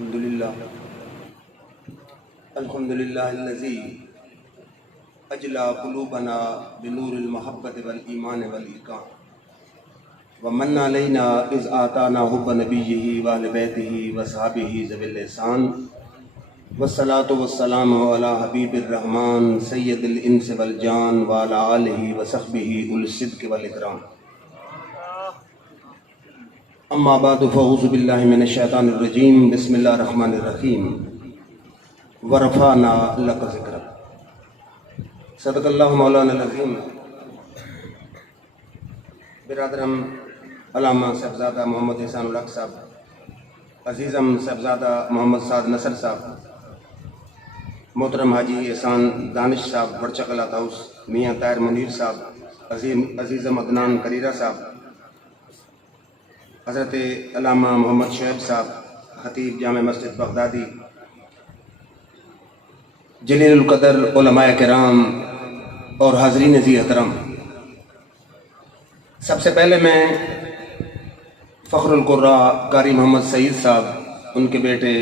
الحمدللہ الذی اجلا قلوبنا بنور المحبت والایمان والایقان ومن علینا اذ آتانا حب نبیہ وآل بیتہ وصحابہ ذوی الاحسان والصلاة والسلام علی حبیب الرحمن سید الانس والجان وعلی آلہ وصحبہ اولی الصدق والاکرام. اما بعد فاعوذ باللہ من الشیطان الرجیم. بسم اللہ الرحمن الرحیم. ورفعنا لک ذکرک. صدق اللہ مولانا العظیم. برادرم علامہ صاحبزادہ محمد احسان الحق صاحب، عزیزم صاحبزادہ محمد سعد نصر صاحب، محترم حاجی احسان دانش صاحب ورچہ کلات ہاؤس، میاں طاہر منیر صاحب، عزیزم عدنان کریرہ صاحب، حضرت علامہ محمد شعیب صاحب خطیب جامع مسجد بغدادی، جلیل القدر علماء کرام اور حاضرین ذی احترام، سب سے پہلے میں فخر القراء قاری محمد سعید صاحب، ان کے بیٹے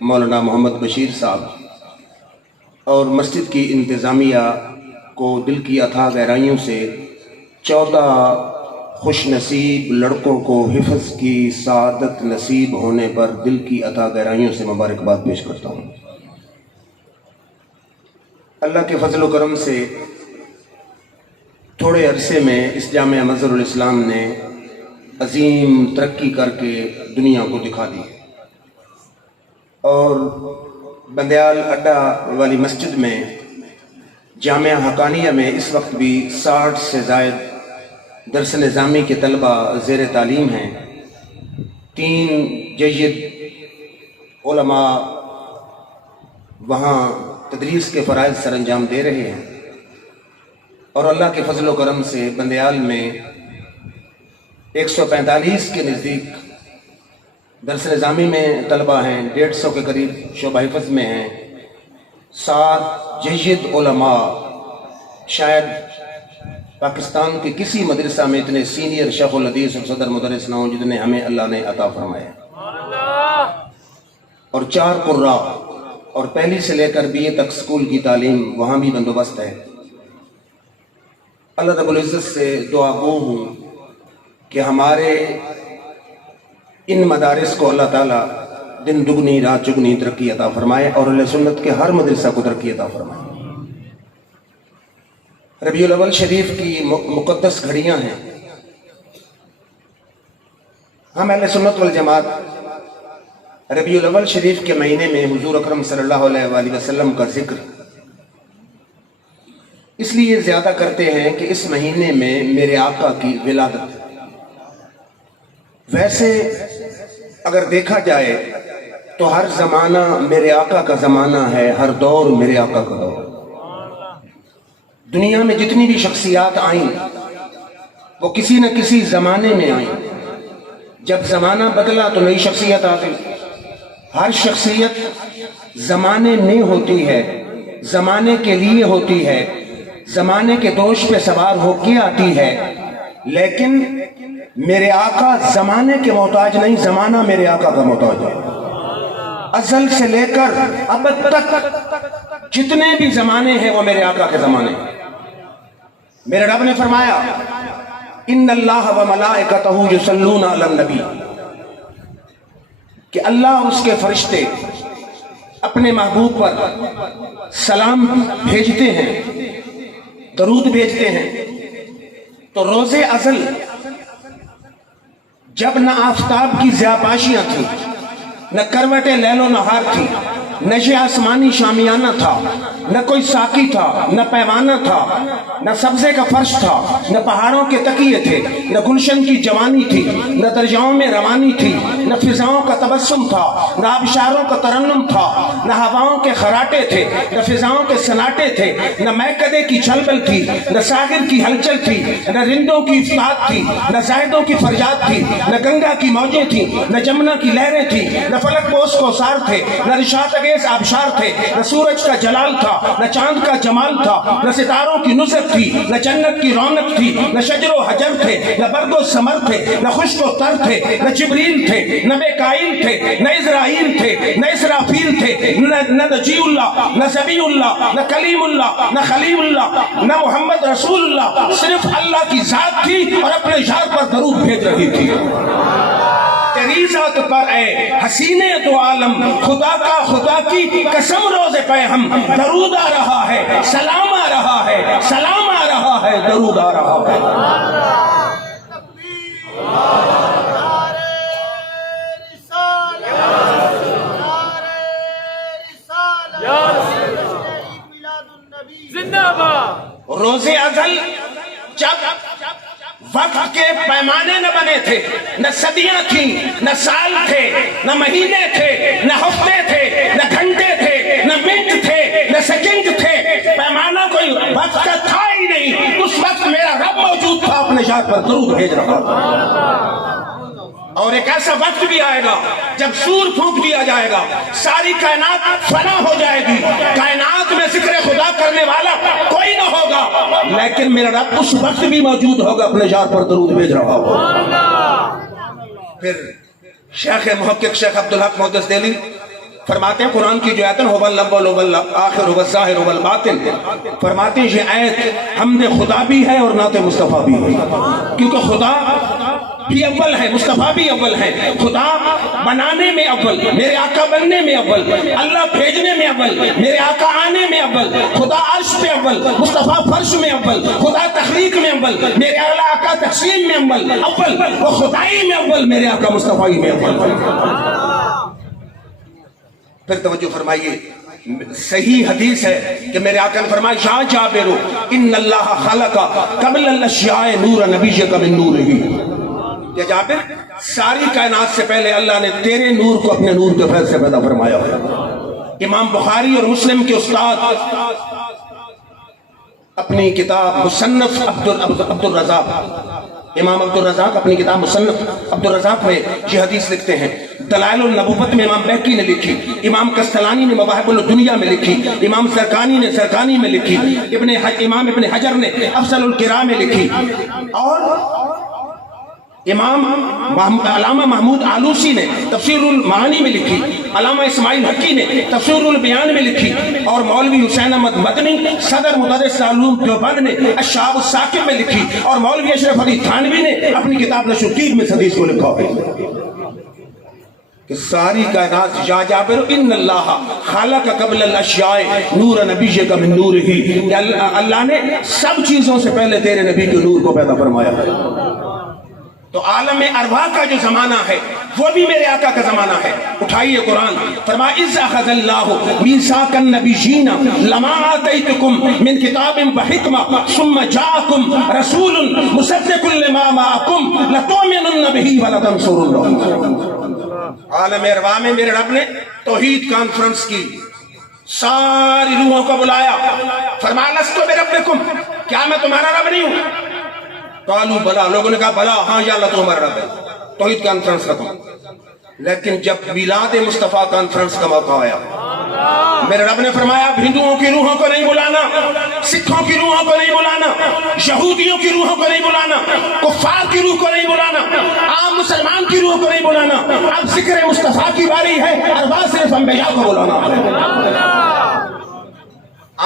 مولانا محمد بشیر صاحب اور مسجد کی انتظامیہ کو دل کی اتھاہ گہرائیوں سے 14 خوش نصیب لڑکوں کو حفظ کی سعادت نصیب ہونے پر دل کی اتھاہ گہرائیوں سے مبارکباد پیش کرتا ہوں. اللہ کے فضل و کرم سے تھوڑے عرصے میں اس جامعہ مظہر الاسلام نے عظیم ترقی کر کے دنیا کو دکھا دی اور بندیال اڈا والی مسجد میں جامعہ حقانیہ میں اس وقت بھی 60 سے زائد درس نظامی کے طلبہ زیر تعلیم ہیں. 3 جید علماء وہاں تدریس کے فرائض سر انجام دے رہے ہیں اور اللہ کے فضل و کرم سے بندیال میں 145 کے نزدیک درس نظامی میں طلبہ ہیں، 150 کے قریب شعبہ حفظ میں ہیں. 7 جید علماء، شاید پاکستان کے کسی مدرسہ میں اتنے سینئر شیخ الحدیث اور صدر مدرس نہ ہوں جتنے ہمیں اللہ نے عطا فرمایا، اور 4 قراء اور پہلی سے لے کر BA تک سکول کی تعلیم وہاں بھی بندوبست ہے. اللہ رب العزت سے دعا گو ہوں کہ ہمارے ان مدارس کو اللہ تعالیٰ دن دگنی رات چگنی ترقی عطا فرمائے اور اہل سنت کے ہر مدرسہ کو ترقی عطا فرمائے. ربیع الاول شریف کی مقدس گھڑیاں ہیں. ہم اہل سنت والجماعت ربیع الاول شریف کے مہینے میں حضور اکرم صلی اللہ علیہ وآلہ وسلم کا ذکر اس لیے زیادہ کرتے ہیں کہ اس مہینے میں میرے آقا کی ولادت ہے. ویسے اگر دیکھا جائے تو ہر زمانہ میرے آقا کا زمانہ ہے، ہر دور میرے آقا کا دور. دنیا میں جتنی بھی شخصیات آئیں وہ کسی نہ کسی زمانے میں آئیں. جب زمانہ بدلا تو نئی شخصیت آتی. ہر شخصیت زمانے میں ہوتی ہے، زمانے کے لیے ہوتی ہے، زمانے کے دوش پہ سوار ہو کے آتی ہے. لیکن میرے آقا زمانے کے محتاج نہیں، زمانہ میرے آقا کا محتاج ہے. ازل سے لے کر اب تک جتنے بھی زمانے ہیں وہ میرے آقا کے زمانے ہیں. میرے رب نے فرمایا ان اللہ و ملائکتہ یصلون علی النبی، کہ اللہ اور اس کے فرشتے اپنے محبوب پر سلام بھیجتے ہیں، درود بھیجتے ہیں. تو روز ازل جب نہ آفتاب کی زیاباشیاں تھیں، نہ کروٹیں لیل و نہار تھی، نہ یہ آسمانی شامیانہ تھا، نہ کوئی ساقی تھا، نہ پیمانہ تھا، نہ سبزے کا فرش تھا، نہ پہاڑوں کے تکیے تھے، نہ گلشن کی جوانی تھی، نہ دریاؤں میں روانی تھی، نہ فضاؤں کا تبسم تھا، نہ آبشاروں کا ترنم تھا، نہ ہواؤں کے خراٹے تھے، نہ فضاؤں کے سناٹے تھے، نہ میکدے کی چھلبل تھی، نہ ساغر کی ہلچل تھی، نہ رندوں کی افتاد تھی، نہ زاہدوں کی فریاد تھی، نہ گنگا کی موجیں تھیں، نہ جمنا کی لہریں تھیں، نہ فلک پوش کوثر تھے، نہ رشاط انگیز آبشار تھے، نہ سورج کا جلال تھا، نہ چاند کا جمال تھا، نہ ستاروں کی نصرت تھی، نہ جنت کی رونق تھی، نہ شجر و حجر تھے، نہ برگ و ثمر تھے، نہ خشک و تر تھے، نہ جبریل تھے، نہ میکائیل تھے، نہ اسرائیل تھے، نہ اسرافیل تھے، نہ نجی اللہ، نہ ذبی اللہ، نہ کلیم اللہ، نہ خلیل اللہ، نہ محمد رسول اللہ، صرف اللہ کی ذات تھی اور اپنے یار پر درود بھیج رہی تھی۔ تیری ذات پر اے حسینے دو عالم، خدا کا خدا کی قسم روز پہ ہم، درود آ رہا ہے، سلام آ رہا ہے، سلام آ رہا ہے، درود آ رہا ہے۔ روز ازل جب وقت کے پیمانے نہ بنے تھے، نہ صدیاں تھیں، نہ سال تھے، نہ مہینے تھے، نہ ہفتے تھے، نہ گھنٹے تھے، نہ منٹ تھے، نہ سیکنڈ تھے، پیمانہ کوئی وقت کا تھا ہی نہیں، اس وقت میرا رب موجود تھا، اپنے یار پر درود بھیج رہا تھا۔ اور ایک ایسا وقت بھی آئے گا جب سور پھونک دیا جائے گا، ساری کائنات فنا ہو جائے گی، کائنات میں ذکر خدا کرنے والا کوئی نہ ہوگا، لیکن میرا رب اس وقت بھی موجود ہوگا، اپنے یار پر درود بھیج رہا ہوگا۔ پھر شیخ محقق شیخ عبدالحق محدث دہلوی فرماتے ہیں قرآن کی جو آیت ہے هو الاول هو الاخر هو الظاہر هو الباطن، فرماتے ہیں یہ آیت حمد خدا بھی ہے اور نعت مصطفیٰ بھی ہے، کیونکہ خدا بھی اول ہے، مصطفیٰ بھی اول ہے، خدا بنانے میں اول، میرے آقا بننے میں اول، اللہ بھیجنے میں اول، میرے آقا آنے میں اول، خدا عرش پہ اول، مصطفیٰ فرش میں اول، خدا تخلیق میں اول، میرے اعلیٰ آقا تقسیم میں اول، وہ خدائی میں اول، میرے آقا مصطفیٰ میں اول۔ پھر توجہ فرمائیے، صحیح حدیث ہے کہ میرے آقا نے فرمایا یا جابر ان اللہ خلق قبل الاشیاء نور نبیک من نورہ، کہ جابر ساری کائنات سے پہلے اللہ نے تیرے نور کو اپنے نور کے فیض سے پیدا فرمایا۔ امام بخاری اور مسلم کے استاد اپنی کتاب مصنف عبد الرزاق، امام عبد الرزاق اپنی کتاب مصنف عبد الرزاق میں یہ حدیث لکھتے ہیں، دلائل النبوت میں امام بہقی نے لکھی، امام کستلانی نے مواہب الدنیا میں لکھی، امام زرقانی نے زرقانی میں لکھی، امام ابن حجر نے افضل القراء میں لکھی، اور امام علامہ محمود آلوسی نے تفسیر المعانی میں لکھی، علامہ اسماعیل حقی نے تفسیر البیان میں لکھی، اور مولوی حسین احمد مدنی صدر مدرس علوم دیوبند نے الشہاب الثاقب میں لکھی، اور مولوی اشرف علی تھانوی نے اپنی کتاب نشر الدین میں اس حدیث کو لکھا ہے کہ ساری کائنات یا جابر ان اللہ خلق قبل الاشیاء نور نبیک من نورہ، کہ اللہ نے سب چیزوں سے پہلے تیرے نبی کے نور کو پیدا فرمایا ہے۔ تو عالم ارواح کا جو زمانہ ہے وہ بھی میرے آقا کا زمانہ ہے۔ اٹھائیے قرآن، فرمایا اذ اخذ اللہ میثاق النبیین لما آتیتکم من کتاب وحکمہ ثم جاءکم رسول مصدق لما معکم لتؤمنن بہ ولتنصرنہ۔ عالم ارواح میں میرے رب نے توحید کانفرنس کی، ساری روحوں کو بلایا، فرمایا لست بربکم، کیا میں تمہارا رب نہیں ہوں؟ قالوا بلا، لوگوں نے کہا بلا، ہاں یا اللہ تو ہمارا رب ہے۔ توحید کانفرنس ختم۔ لیکن جب میلاد مصطفیٰ کانفرنس کا موقع آیا، میرے رب نے فرمایا ہندوؤں کی روحوں کو نہیں بلانا، سکھوں کی روحوں کو نہیں بلانا، یہودیوں کی روحوں کو نہیں بلانا، کفار کی روح کو نہیں بلانا، عام مسلمان کی روح کو نہیں بلانا، اب ذکر مصطفیٰ کی باری ہے، ارواح صرف انبیاء کو بلانا ہے۔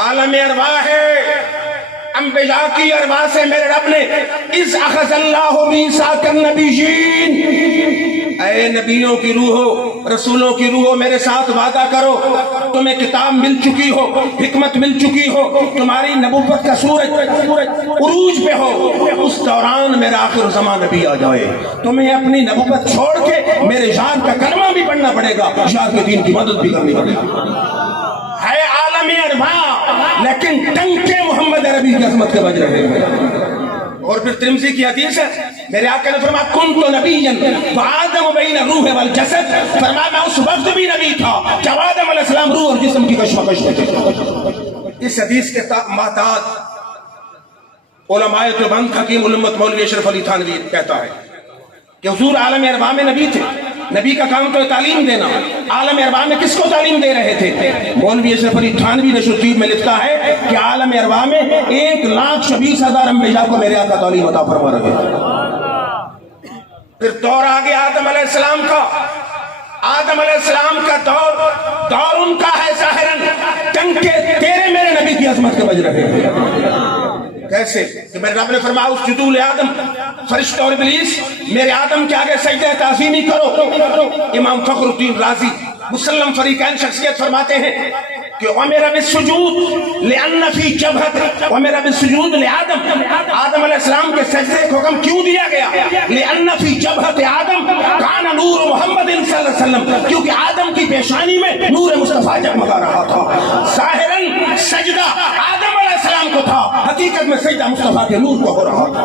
عالم ارواح ہے، انبیاء کی ارواح سے میرے رب نے اذ اخذ اللہ میثاق النبیین، اے نبیوں کی روحو، رسولوں کی روحو، میرے ساتھ وعدہ کرو، تمہیں کتاب مل چکی ہو، حکمت مل چکی ہو، تمہاری نبوت کا سورج عروج پہ ہو، اس دوران میرا آخر زمان نبی آ جائے، تمہیں اپنی نبوت چھوڑ کے میرے یار کا کلمہ بھی پڑھنا پڑے گا، یار کے دین کی مدد بھی کرنی پڑے گی۔ ہے عالم ارواح، لیکن ٹنکے محمد عربی کی عظمت کے بج رہے ہیں۔ اور پھر ترمذی کی حدیث ہے، میرے آقا نے فرمایا کنت نبیا وآدم بین الروح والجسد، فرمایا میں اس وقت بھی نبی تھا جب آدم علیہ السلام روح اور جسم کی کشمکش میں تھے۔ اس حدیث کے محتاط علماء دیوبند حکیم الامت مولوی اشرف علی تھانوی کہتا ہے کہ حضور عالم ارواح میں نبی تھے، نبی کا کام تو تعلیم دینا. عالم ارواح میں کس کو تعلیم دے رہے تھے؟ مولوی اشرف علی تھانوی نشر الدین میں لکھتا ہے کہ عالم ارواح میں 1,26,000 انبیاء کو میرے آقا تعلیم عطا فرما رہے ہیں. پھر دور آگے آدم علیہ السلام کا. آدم علیہ السلام کا دور ان کا ہے ظاہراً ٹنکے تیرے میرے نبی کی عظمت کے بج رہے ہیں. کیسے کہ میرے رب نے فرمایا اسجدوا لآدم، فرشتہ اور ابلیس میرے آدم کے آگے سجدہ تعظیمی کرو. امام فخر الدین رازی مسلم فریقین شخصیت فرماتے ہیں کہ امر بالسجود لأن فی جبہۃ، امر بالسجود لآدم، آدم علیہ السلام کے سجدے کا حکم کیوں دیا گیا؟ لأن فی جبہۃ آدم کان نور محمد صلی اللہ علیہ وسلم، کیونکہ آدم کی پیشانی میں نور مصطفیٰ جگمگا رہا تھا. ظاہراً سجدہ آدم علیہ السلام کو تھا، حقیقت میں سجدہ مصطفیٰ کے نور کو ہو رہا تھا.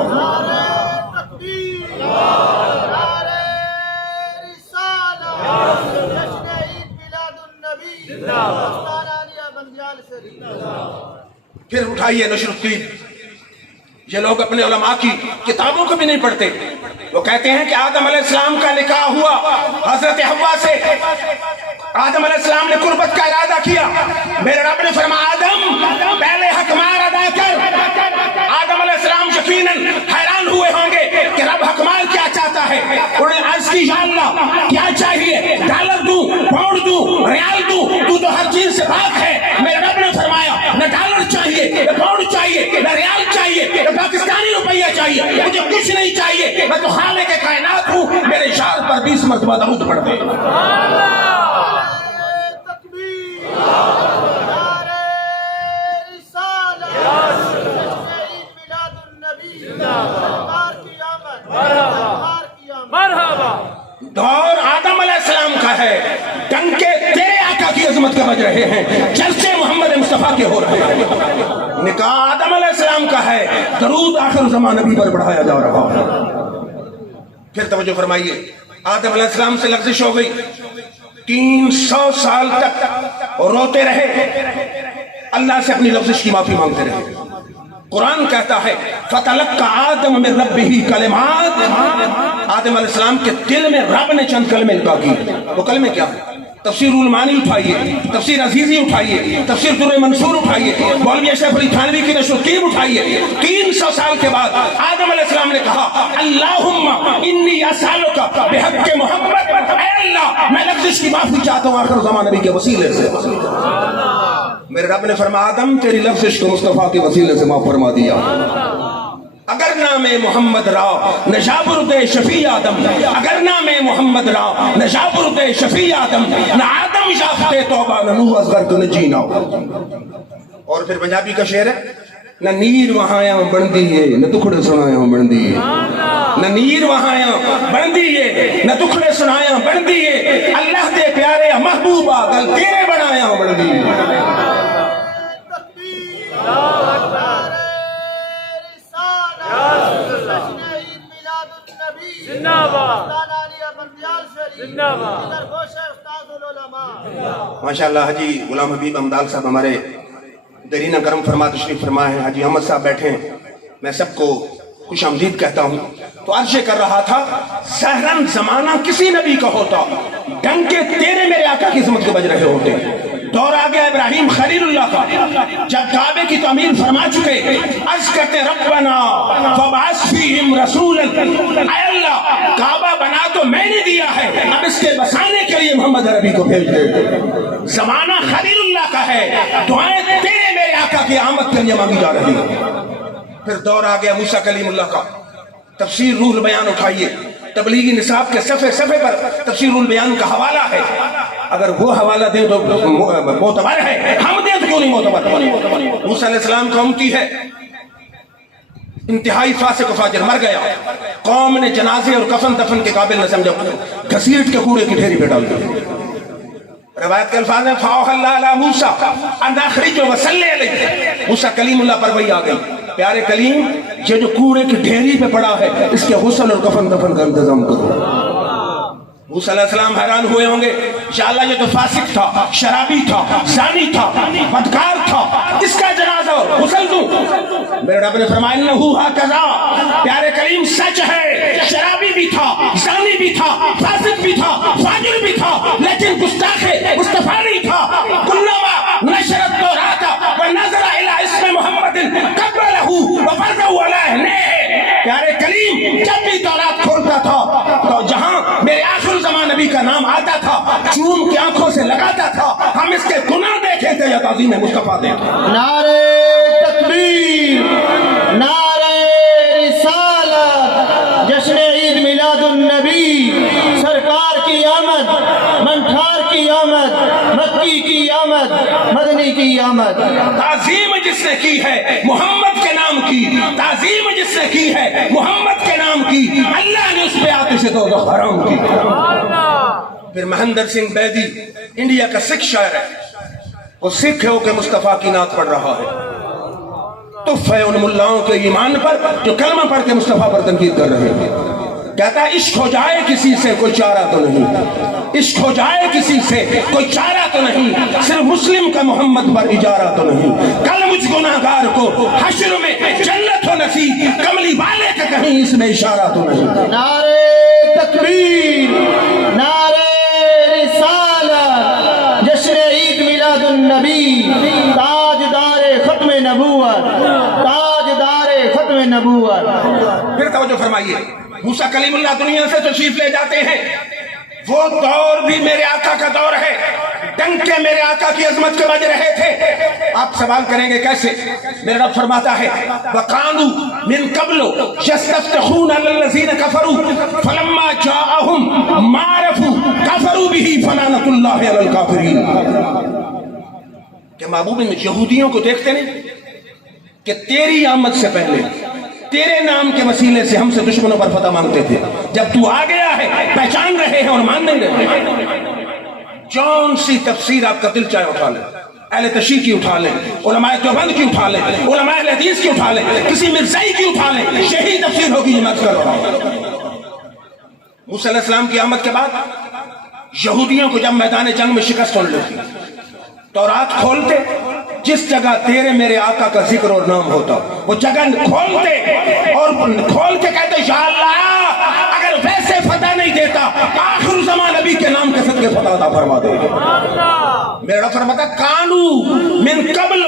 پھر اٹھائیے نشر الدین. یہ لوگ اپنے علماء کی کتابوں کو بھی نہیں پڑھتے. وہ کہتے ہیں کہ آدم علیہ السلام کا نکاح ہوا حضرت حوا سے. آدم علیہ السلام نے قربت کا ارادہ کیا. میرے رب نے فرمایا آدم پہلے حق مار ادا کر. آدم علیہ السلام یقیناً حیران ہوئے ہوں گے کہ رب حق مار کیا چاہتا ہے. انہوں نے عرض کی یا اللہ کیا چاہیے؟ ڈالر دوں، پاؤنڈ دوں، ریال دوں؟ تو تو ہر چیز سے پاک ہے. میرے رب نے فرمایا نہ ڈالر چاہیے، نہ پاؤنڈ چاہیے، نہ ریال چاہیے، نہ پاکستانی روپیہ چاہیے، مجھے کچھ نہیں چاہیے. میں تو خالق کائنات ہوں. میرے شعر پر 20 مرتبہ درود پڑھ دے. دور آدم علیہ السلام کا ہے، ڈنکے تیرے آقا کی عظمت کے بج رہے ہیں، چرچے محمد مصطفیٰ کے ہو رہے ہیں. نکاح آدم علیہ السلام کا ہے، درود آخر زمان نبی پر بڑھایا جا رہا ہے. پھر توجہ فرمائیے، آدم علیہ السلام سے لغزش ہو گئی. 300 سال تک روتے رہے، اللہ سے اپنی لغزش کی معافی مانگتے رہے. قرآن کہتا ہے فَتَلَقَّى آدَمَ مِن رَبِّهِ کلمات. آدم علیہ السلام کے دل میں رب نے چند کلمے عطا کیے. وہ کلمے کیا ہیں؟ تفسیر المعانی اٹھائیے، تفسیر عزیزی اٹھائیے، تفسیر در منصور اٹھائیے، مولوی اشرف علی تھانوی کی نشر الدین اٹھائیے. 300 سال کے بعد آدم علیہ السلام نے کہا اللہم انی اسالک بحق محمد. اے اللہ میں لغزش کی معافی چاہتا ہوں آخر زمان نبی کے وسیلے سے. میرے رب نے فرمایا آدم تیری لغزش کو مصطفیٰ کے وسیلے سے معاف فرما دیا. اگر نام محمد را نجابرد شفیع آدم، اگر نام محمد را نجابرد شفیع آدم، نہ آدم یافتے توبہ نہ نوح از غرق نجینا. اور پھر پنجابی کا شعر ہے نہ نیر وہاں بندی ہے نہ ٹکڑے سنایا بندی ہے. نہ نیر وہاں بندی ہے نہ ٹکڑے سنایا بندی ہے. اللہ دے پیارے محبوبہ گل تیرے بنایا بندی ہے. ماشاءاللہ حجی غلام حبیب امدال صاحب ہمارے درینہ کرم فرما تشریف فرما ہے. حجی احمد صاحب بیٹھے ہیں، میں سب کو خوش آمدید کہتا ہوں. تو عرض کر رہا تھا ظاہراً زمانہ کسی نبی کا ہوتا، ڈنکے تیرے میرے آقا کی عظمت کے بج رہے ہوتے. دور آ گیا ابراہیم خلیل اللہ کا، جب کعبے کی تعمیر فرما چکے عرض کرتے ربنا فبعث فیہم رسولا. اے اللہ کعبہ بنا تو میں نے دیا ہے، اب اس کے بسانے کے لیے محمد عربی کو بھیج دے. زمانہ خلیل اللہ کا ہے، دعائیں تیرے میرے آقا کی آمد کے لیے مانگی جا رہی ہیں. پھر دور آ گیا موسیٰ کلیم اللہ کا. تفسیر روح البیان اٹھائیے، تبلیغی نصاب کے صفحے صفحے پر تفسیر روح البیان کا حوالہ ہے. اگر وہ حوالہ دیں تو معتبر ہے، ہم دیں تو کیوں نہیں معتبر. موسیٰ علیہ السلام کا امتی ہے، انتہائی فاسق و فاجر، مر گیا. قوم نے جنازے اور کفن دفن کے قابل نہ سمجھا، گھسیٹ کے کوڑے کی ڈھیری پہ ڈال دیا. روایت کے الفاظ ہیں فَأَوْحَى اللَّهُ إِلَىٰ مُوسَىٰ أَنْ أَخْرِجْهُ وَصَلِّ عَلَيْهِ. موسیٰ کلیم اللہ پر وحی آ گئی، پیارے کلیم یہ جو کوڑے کی ڈھیری پہ پڑا ہے اس کے غسل اور کفن دفن کا انتظام کرو. موسیٰ علیہ السلام حیران ہوئے ہوں گے، یا اللہ یہ تو فاسق تھا، شرابی تھا، زانی تھا، بدکار تھا، اس کا جنازہ غسل دوں؟ میرے رب نے فرمایا انہو ھکذا، پیارے کریم سچ ہے، شرابی بھی تھا، زانی بھی تھا، فاسق بھی تھا، فاجر بھی تھا، لیکن گستاخ مصطفیٰ نہیں تھا۔ کلما نشر التوراۃ ونظر الی اسم محمد قبلہ وفرضہ علی اہلہ، پیارے کریم جب بھی تورات کھولتا تھا تو جہاں میرے آخر زمان نبی کا نام آتا تھا چوم کی آنکھوں سے لگاتا تھا، ہم اس کے گناہ دیکھے تھے یا تعظیم مصطفیٰ دیکھے؟ نعرہ تکبیر، نعرہ رسالت، جشن عید میلاد النبی، سرکار کی آمد، منٹھار کی آمد، مکی کی آمد، مدنی کی آمد۔ تعظیم جس نے کی ہے محمد کے نام کی، تعظیم جس نے کی ہے محمد کے نام کی، اللہ نے اس پہ آتش دوزخ حرام کی۔ پھر مہندر سنگھ بیدی انڈیا کا سکھ شاعر ہے، وہ سکھ ہے کہ مصطفیٰ کی نعت پڑھ رہا ہے، تف ہے ان ملاؤں کے ایمان پر جو کلمہ پڑھ کے مصطفیٰ پر تنقید کر رہے ہیں۔ کہتا ہے عشق ہو جائے کسی سے کوئی چارہ تو نہیں، عشق ہو جائے کسی سے کوئی چارہ تو نہیں، صرف مسلم کا محمد پر اجارہ تو نہیں، کل مجھ گناہگار کو حشر میں جنت ہو نصیب، کملی والے کا کہیں اس میں اشارہ تو نہیں۔ نعرہ تکبیر، نعرہ رسالت، جشن عید میلاد النبی، تاجدار ختم نبوت، تاجدار ختم نبوت۔ پھر توجہ فرمائیے، موسیٰ کلیم اللہ دنیا سے تشریف لے جاتے ہیں، وہ دور بھی میرے آقا کا دور ہے، ڈنکے میرے آقا کی عظمت کے بج رہے تھے۔ آپ سوال کریں گے کیسے؟ میرا رب فرماتا ہے وَقَالُوا مِن قَبْلُ يَسْتَفْتِحُونَ عَلَى الَّذِينَ كَفَرُوا فَلَمَّا جَاءَهُم مَّا عَرَفُوا كَفَرُوا بِهِ فَلَعْنَةُ اللَّهِ عَلَى الْكَافِرِينَ۔ کہ محبوب ان یہودیوں کو دیکھتے نہیں کہ تیری آمد سے پہلے تیرے نام کے وسیلے سے ہم سے دشمنوں پر فتح مانگتے تھے، جب تو آ گیا ہے پہچان رہے ہیں اور مان نہیں رہے۔ جون سی تفسیر آپ کا دل چاہے اٹھا لیں، اہل تشیع کی اٹھا لیں، علماء دیوبند کی اٹھا لیں، علماء اہل حدیث کی اٹھا لیں، کسی مرزائی کی اٹھا لیں، یہی تفسیر ہوگی جو میں کر رہا ہوں۔ موسیٰ علیہ السلام کی آمد کے بعد یہودیوں کو جب میدان جنگ میں شکست ہونے لگی، تورات کھولتے، جس جگہ تیرے میرے آقا کا ذکر اور نام ہوتا وہ جگہ کھولتے اور کھول کے کہتے یا اللہ اگر ویسے فتح نہیں دیتا آخر زمان نبی کے نام کے صدقے فتح عطا فرما دے۔ میرا فرماتا کانو من قبل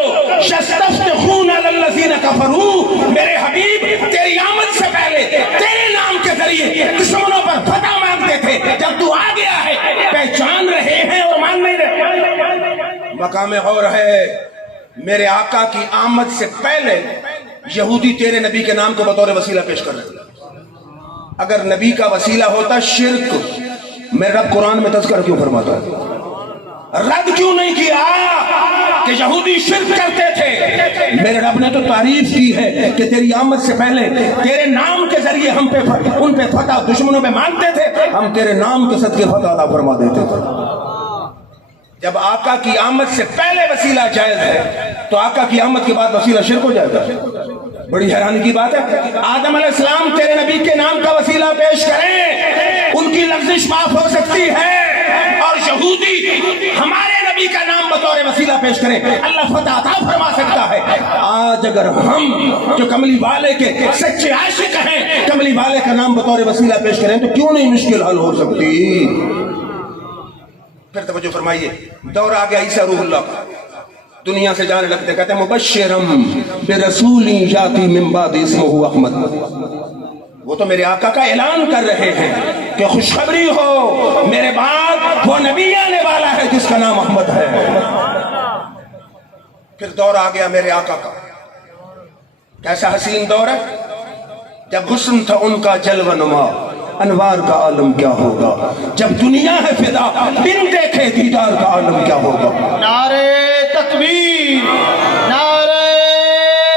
یستفتحون علی الذین کفروا، میرے حبیب تیری آمد سے پہلے تیرے نام کے ذریعے دشمنوں پر فتح مانگتے تھے، جب تو آ گیا ہے پہچان رہے ہیں اور مان نہیں رہے۔ مقام غور ہے میرے آقا کی آمد سے پہلے یہودی تیرے نبی کے نام کو بطور وسیلہ پیش کر رہے ہیں۔ اگر نبی کا وسیلہ ہوتا شرک، میرے رب قرآن میں تذکر کیوں فرماتا ہے؟ رد کیوں نہیں کیا کہ یہودی شرک کرتے تھے؟ میرے رب نے تو تعریف کی ہے کہ تیری آمد سے پہلے تیرے نام کے ذریعے ہم پہ ان پہ فتح دشمنوں پہ مانگتے تھے، ہم تیرے نام کے صدقے فتح عطا فرما دیتے تھے۔ جب آقا کی آمد سے پہلے وسیلہ جائز ہے تو آقا کی آمد کے بعد وسیلہ شرک ہو جائے گا؟ بڑی حیرانی کی بات ہے۔ آدم علیہ السلام تیرے نبی کے نام کا وسیلہ پیش کریں، ان کی لغزش معاف ہو سکتی ہے، اور یہودی ہمارے نبی کا نام بطور وسیلہ پیش کریں، اللہ فتح عطا فرما سکتا ہے۔ آج اگر ہم جو کملی والے کے سچے عاشق ہیں کملی والے کا نام بطور وسیلہ پیش کریں تو کیوں نہیں مشکل حل ہو سکتی؟ پھر توجہ فرمائیے، دور آ گیا عیسیٰ روح اللہ کا، دنیا سے جانے لگتے، کہتے ہیں مبشرم برسول یاتی من بعد اسمہ احمد۔ وہ تو میرے آقا کا اعلان کر رہے ہیں کہ خوشخبری ہو، میرے بعد وہ نبی آنے والا ہے جس کا نام احمد ہے۔ پھر دور آ گیا میرے آقا کا، کیسا حسین دور ہے، جب حسن تھا ان کا جلوہ نما، انوار کا عالم کیا ہوگا، جب دنیا ہے فدا بن دیکھے دیدار کا عالم کیا ہوگا۔ نعرہ تکبیر، نعرہ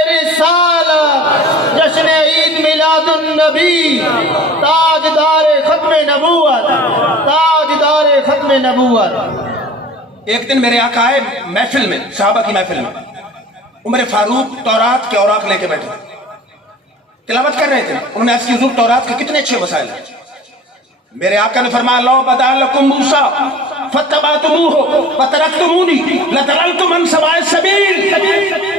رسالت، جشن عید میلاد النبی، تاجدار ختم نبوت، تاجدار ختم نبوت۔ ایک دن میرے آقا آئے محفل میں، صحابہ کی محفل میں، عمر فاروق تورات کے اوراق لے کے بیٹھے تلاوت کر رہے تھے۔ انہوں نے عرض کی حضور تورات کے کتنے اچھے مسائل ہیں، میرے آقا نے فرمایا لو بدا لکم موسیٰ فاتبعتموہ وترکتمونی لضللتم عن سواء السبیل۔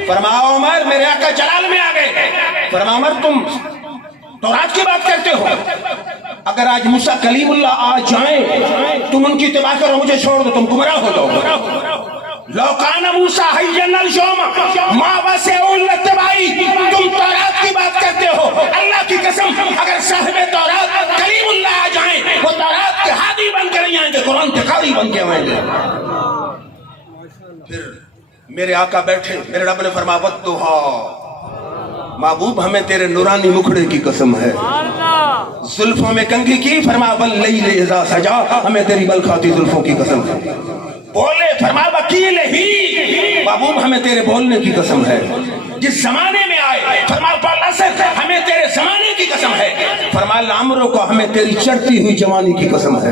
فرمایا عمر، میرے آقا جلال میں آ گئے، فرمایا عمر تم تورات کی بات کرتے ہو، اگر آج موسیٰ کلیم اللہ آ جائیں تم ان کی اتباع کرو، مجھے چھوڑ دو، تم گمراہ ہو جاؤ گے۔ لو کان موسیٰ حیًّا اليوم ما وسعه الاتباعی، تم تورات کی بات کرتے ہو، اللہ کی قسم اگر صاحب تورات کلیم اللہ آ جائیں وہ تورات کے ہادی بن کے نہیں آئیں گے، قرآن کے قاری بن کے آئیں گے۔ پھر میرے آقا بیٹھے، میرے رب نے فرمایا والضحیٰ، محبوب ہمیں تیرے نورانی مکھڑے کی قسم ہے، زلفوں میں کنگھی کی، فرمایا واللیل اذا سجا، ہمیں تیری بل کھاتی زلفوں کی قسم ہے۔ بولے، فرمایا وکیل ہی، محبوب ہمیں تیرے بولنے کی قسم ہے، جس زمانے میں آئے، فرمایا والعصر، ہمیں تیرے زمانے کی قسم ہے، فرمایا لعمرو کو، ہمیں تیری چڑھتی ہوئی جوانی کی قسم ہے۔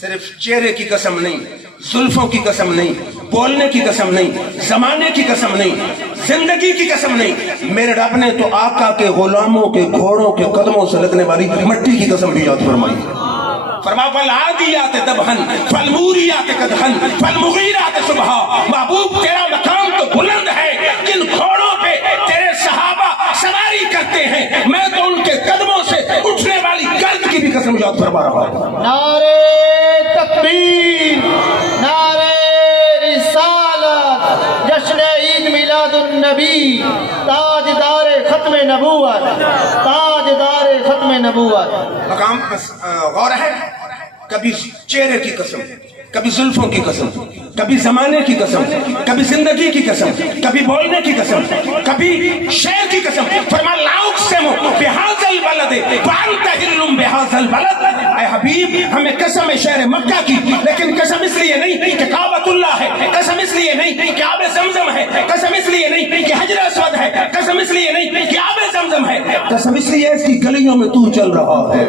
صرف چہرے کی قسم نہیں، زلفوں کی قسم نہیں، بولنے کی قسم نہیں، زمانے کی قسم نہیں، زندگی کی قسم نہیں، میرے رب نے تو آقا کے غلاموں کے گھوڑوں کے قدموں سے لگنے والی مٹی کی قسم بھی یاد فرمائی۔ فرمایا فالعادیات ضبحًا فالموریات قدحًا فالمغیرات صبحا، محبوب تیرا مقام تو بلند ہے، جن گھوڑوں پہ تیرے صحابہ سواری کرتے ہیں میں تو ان کے قدموں سے اٹھنے والی گرد کی بھی قسم یاد فرما رہا ہوں۔ نعرہ تکبیر، نعرہ رسالت، جشن عید میلاد النبی، تاجدار ختم نبوت، تاجدار ختم نبوت۔ مقام غور ہے، کبھی چہرے کی قسم، کبھی زلفوں کی قسم، کبھی زمانے کی قسم، کبھی زندگی کی قسم، کبھی بولنے کی قسم، کبھی شعر کی قسم۔ فرمایا لا اقسم بہذا البلد وانت حل بہذا البلد، اے حبیب ہمیں قسم ہے شہر مکہ کی، لیکن قسم اس لیے نہیں کہ کعبۃ اللہ ہے، قسم اس لیے نہیں کہ آب زمزم ہے، قسم اس لیے نہیں کہ حجر اسود ہے، قسم اس لیے نہیں کہ آب زمزم ہے، قسم اس لیے اس کی گلیوں میں تو چل رہا ہے۔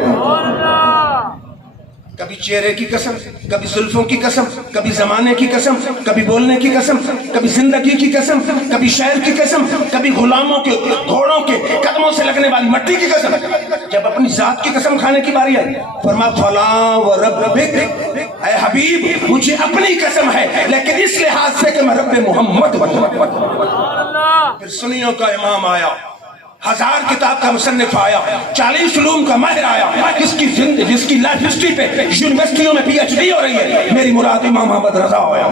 کبھی چہرے کی قسم، کبھی زلفوں کی قسم، کبھی زمانے کی قسم، کبھی بولنے کی قسم، کبھی زندگی کی قسم، کبھی شعر کی قسم، کبھی غلاموں کے گھوڑوں کے قدموں سے لگنے والی مٹی کی قسم۔ جب اپنی ذات کی قسم کھانے کی باری آئی، فرمایا فلا وربک، اے حبیب مجھے اپنی قسم ہے لیکن اس لحاظ سے کہ میں رب محمد بنوں۔ پھر سنیوں کا امام آیا، 1000 کتاب کا مصنف آیا، 40 علوم کا ماہر آیا، جس کی لائف ہسٹری پہ یونیورسٹیوں میں پی ایچ ڈی ہو رہی ہے، میری مراد امام محمد رضا ہویا۔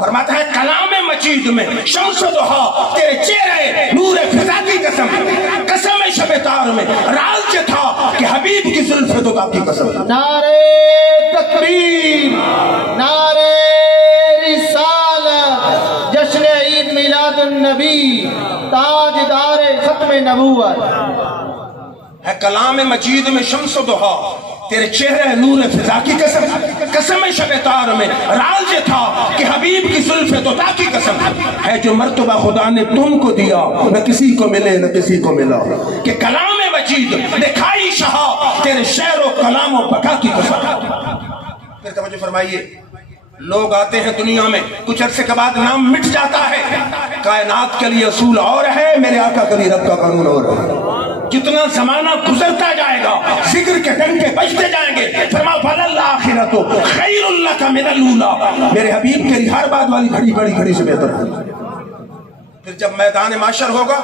فرماتا ہے کلام مجید میں شمس و ضحیٰ، تیرے چہرے نور فضا کی قسم، قسم شب تار میں راز یہ تھا کہ حبیب کی زلف دو کی قسم۔ نعرہ تکبیر، نعرہ رسالت، جشن عید میلاد النبی، تاجدار ختم نبوت۔ ہے کلام مجید میں شمس و ضحیٰ، تیرے چہرے نور فضا کی قسم، قسم شب تار میں راز یہ تھا کہ حبیب کی زلف دوتا کی قسم ہے، جو مرتبہ خدا نے تم کو دیا نہ کسی کو ملے نہ کسی کو ملا، کہ کلام مجید دکھائی شہا، تیرے شعر و کلام و بقا کی قسم۔ پھر توجہ فرمائیے، لوگ آتے ہیں دنیا میں، کچھ عرصے کے بعد نام مٹ جاتا ہے، کائنات کے لیے اصول اور ہے، میرے آقا کے لیے رب کا قانون اور ہے۔ جتنا زمانہ گزرتا جائے گا ذکر کے ڈنکے بجتے جائیں گے، فرمایا فَلَلْآخِرَةُ خَيْرٌ لَكَ مِنَ الْأُولَىٰ، میرے حبیب تیری ہر بات والی گھڑی بڑی گھڑی سے بہتر ہے۔ پھر جب میدان معاشر ہوگا،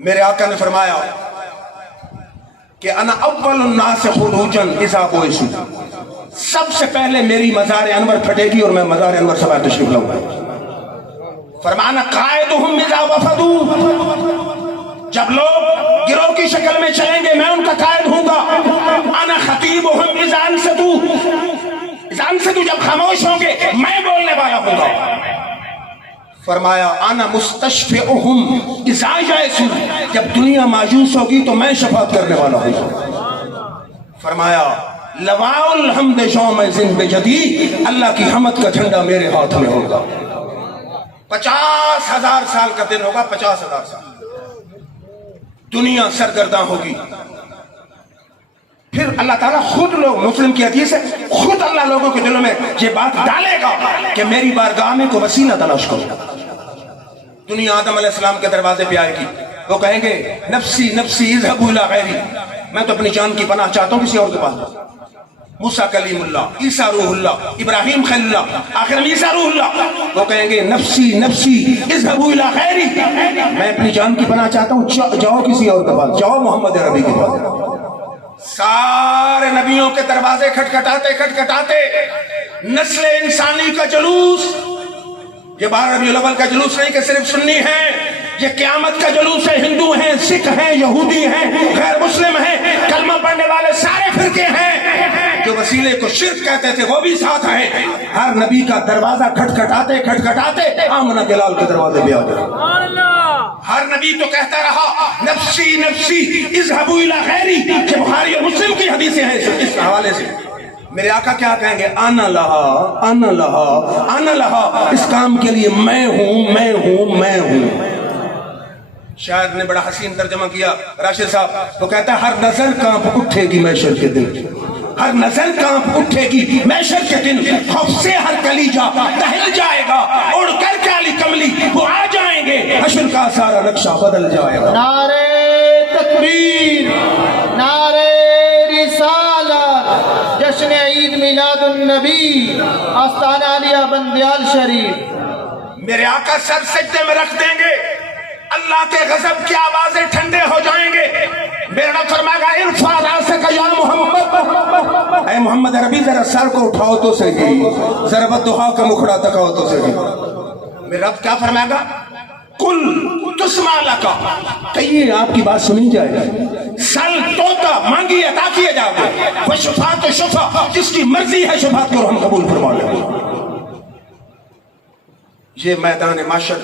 میرے آقا نے فرمایا کہ انا اول الناس خروجا اذا بعثوا، سب سے پہلے میری مزار انور پھٹے گی اور میں مزار انور سے باہر تشریف لاؤں گا۔ فرمانا قائدہم اذا وفدوا، جب لوگ گروہ کی شکل میں چلیں گے میں ان کا قائد ہوں گا۔ انا خطیبہم اذا انصتوا، جب خاموش ہوں گے میں بولنے والا ہوں گا۔ فرمایا انا مستشفعہم اذا یئسوا، جب دنیا مایوس ہوگی تو میں شفاعت کرنے والا ہوں گا۔ فرمایا لواء الحمد یومئذ بجدی، اللہ کی حمد کا جھنڈا میرے ہاتھ میں ہوگا۔ 50,000 سال کا دن ہوگا، 50,000 سال دنیا سرگرداں ہوگی۔ پھر اللہ تعالیٰ خود، لوگ مسلم کی حدیث ہے، خود اللہ لوگوں کے دلوں میں یہ بات ڈالے گا کہ میری بارگاہ میں کو وسیلہ تلاش کرو۔ دنیا آدم علیہ السلام کے دروازے پہ آئے گی، وہ کہیں گے نفسی نفسی اذهبوا الی غیری، میں تو اپنی جان کی پناہ چاہتا ہوں کسی اور کے پاس. موسیٰ کلیم اللہ، عیسیٰ روح اللہ، ابراہیم خلیل اللہ، آخر میں عیسیٰ روح اللہ. وہ کہیں گے نفسی نفسی اذهبوا الی غیری، میں اپنی جان کی پناہ چاہتا ہوں، جاؤ کسی اور کے پاس، جاؤ محمد عربی کے پاس. سارے نبیوں کے دروازے کھٹکھٹاتے کھٹکھٹاتے نسل انسانی کا جلوس، یہ 12 ربیع الاول کا جلوس نہیں کہ صرف سنی ہیں، یہ قیامت کا جلوس ہے. ہندو ہیں، سکھ ہیں، یہودی ہیں، غیر مسلم ہیں، کلمہ پڑھنے والے سارے فرقے ہیں، جو وسیلے کو شرک کہتے تھے وہ بھی ساتھ ہیں. ہر نبی کا دروازہ کھٹکھٹاتے کھٹکھٹاتے آمنہ کے لال کے دروازے پہ آ جائے. ہر نبی تو کہتا رہا نفسی نفسی اذهبوا الی غیری، کہ بخاری اور مسلم کی حدیثیں ہیں اس حوالے سے. میرے آقا کیا کہیں گے؟ آنا لہا آنا لہا آنا لہا، اس کام کے لیے میں ہوں میں ہوں میں ہوں. شاعر نے بڑا حسین ترجمہ کیا راشد صاحب، وہ کہتا ہے ہر نظر کانپ اٹھے گی محشر کے دن، ہر نظر کانپ اٹھے گی محشر کے دن، خوف سے ہر کلیجہ دہل جائے گا، اڑ کر کالی کملی وہ آ جائیں گے، حشر کا سارا نقشہ بدل جائے گا. نعرے تکبیر، نعرے رسالت، جشن عید میلاد النبی، آستانہ عالیہ بندیال شریف. میرے آقا سر سجدے میں رکھ دیں گے، اللہ کے غضب کی آوازیں ٹھنڈے ہو جائیں گے. میرا رب فرمائے گا ارفع راسک یا محمد، اے محمد عربی ذرا سر کو اٹھاؤ تو صحیح، ذرا والضحیٰ کا مکھڑا تکاؤ تو صحیح. میرا رب کیا فرمائے گا؟ کل تسمع لکا، کہیے آپ کی بات سنی جائے گی. سل توتا مانگی عطا کیے جاؤ گے، وشفاعت شفا، جس کی مرضی ہے شفاعت کو ہم قبول فرما لیں گے. یہ میدان معاشر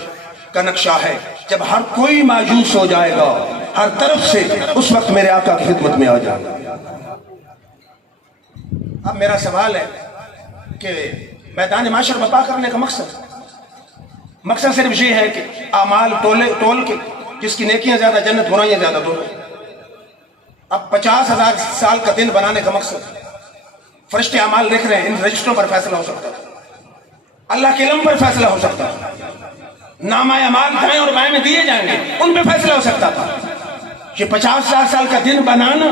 کا نقشہ ہے. جب ہر کوئی مایوس ہو جائے گا ہر طرف سے، اس وقت میرے آقا کی خدمت میں آ جائے گا. اب میرا سوال ہے کہ میدان معاشر برپا کرنے کا مقصد صرف یہ ہے کہ اعمال تول کے، جس کی نیکیاں زیادہ جنت برائیاں زیادہ دور. اب 50,000 سال کا دن بنانے کا مقصد، فرشتے اعمال لکھ رہے ہیں، ان رجسٹروں پر فیصلہ ہو سکتا ہے، اللہ کے علم پر فیصلہ ہو سکتا ہے، نامہ اعمال دائیں اور بائیں میں دیے جائیں گے، ان پہ فیصلہ ہو سکتا تھا. یہ 50,000 سال کا دن بنانا،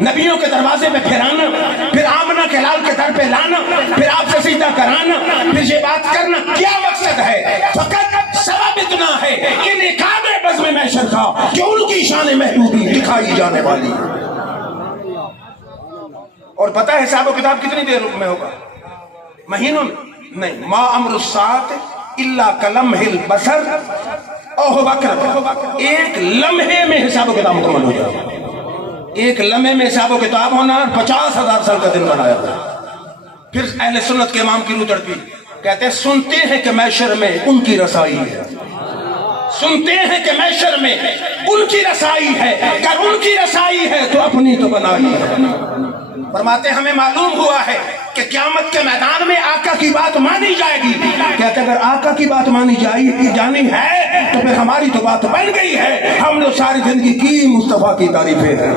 نبیوں کے دروازے پہ پھرانا، پھر آمنہ کے لال کے در پہ لانا، پھر آپ سے سجدہ کرانا، پھر یہ بات کرنا، کیا مقصد ہے؟ فقط سبب اتنا ہے کہ نکاب بزم محشر کا کہ ان کی شان محبوبی دکھائی جانے والی. اور پتہ ہے حساب و کتاب کتنی دیر میں ہوگا؟ مہینوں میں نہیں. ما امر الساعۃ الا کلمح البصر اوہ بکر، ایک لمحے میں حساب و کتاب مکمل ہو جائے. ایک لمحے میں حساب و کتاب ہونا، 50,000 سال کا دن بنایا. پھر اہل سنت کے امام کی روح تڑپی، کہتے ہیں سنتے ہیں کہ محشر میں ان کی رسائی ہے، سنتے ہیں کہ محشر میں ان کی رسائی ہے، اگر ان کی رسائی ہے تو اپنی تو بنائی ہے. فرماتے ہمیں معلوم ہوا ہے کہ قیامت کے میدان میں آقا کی بات مانی جائے گی. کہتے اگر آقا کی بات جانی ہے تو پھر ہماری تو بات بن گئی ہے. ہم نے ساری زندگی کی مصطفیٰ کی تعریفیں ہیں،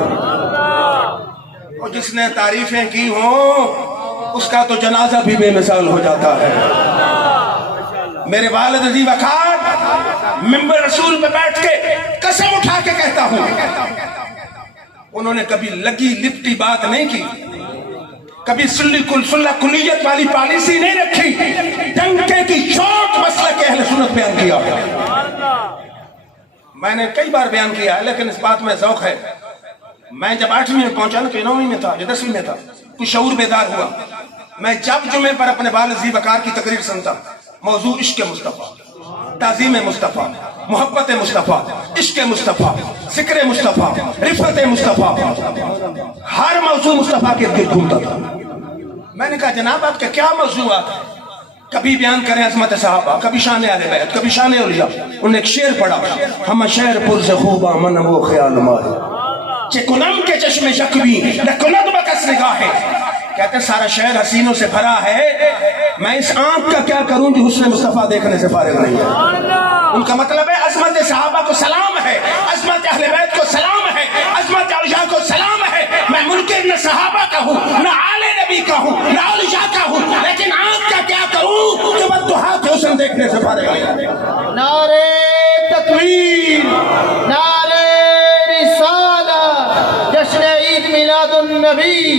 اور جس نے تعریفیں کی ہوں اس کا تو جنازہ بھی بے مثال ہو جاتا ہے. میرے والد ذی وقار ممبر رسول پہ بیٹھ کے قسم اٹھا کے کہتا ہوں، انہوں نے کبھی لگی لپٹی بات نہیں کی، کبھی سلح کلیت والی پالیسی نہیں رکھی، ڈنکے کی چوٹ مسئلہ کے اہل سنت بیان کیا. میں نے کئی بار بیان کیا ہے، لیکن اس بات میں ذوق ہے. میں جب 8ویں میں پہنچا نا، 9ویں میں تھا یا 10ویں میں تھا، کچھ شعور بیدار ہوا. میں جب جمعے پر اپنے والد ذی وقار کی تقریر سنتا، موضوع عشق مصطفیٰ، تعظیم مصطفیٰ، محبت مصطفیٰ، عشق مصطفیٰ، ذکر مصطفیٰ، رفعت مصطفیٰ، ہر موضوع مصطفیٰ کے ارد گھومتا تھا. میں نے کہا جناب آپ کے کیا موضوعات ہیں؟ کبھی بیان کریں عظمت صحابہ، کبھی شان اہل بیت، کبھی شان اولیاء. انہوں نے ایک شعر پڑھا، ہم شہر پر سے خوبا من وہ خیال مارے چے کنم کے چشم شکوی نہ کند بکس نگاہ. کہتے سارا شہر حسینوں سے بھرا ہے، میں اس آنکھ کا کیا کروں جو حسن مصطفیٰ دیکھنے سے فارغ نہیں ہے. ان کا مطلب ہے عظمت صحابہ کو سلام ہے، عظمت اہل بیت کو سلام ہے، عظمت اولیاء کو سلام ہے. میں منکر نہ صحابہ کا ہوں، نہ آل نبی کا ہوں، نہ اولیاء کا ہوں، لیکن آنکھ کا کیا کروں جو والضحیٰ کے حسن دیکھنے سے فارغ نہیں ہے. نعرے تکبیر، نعرے رسالت، جشن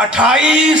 28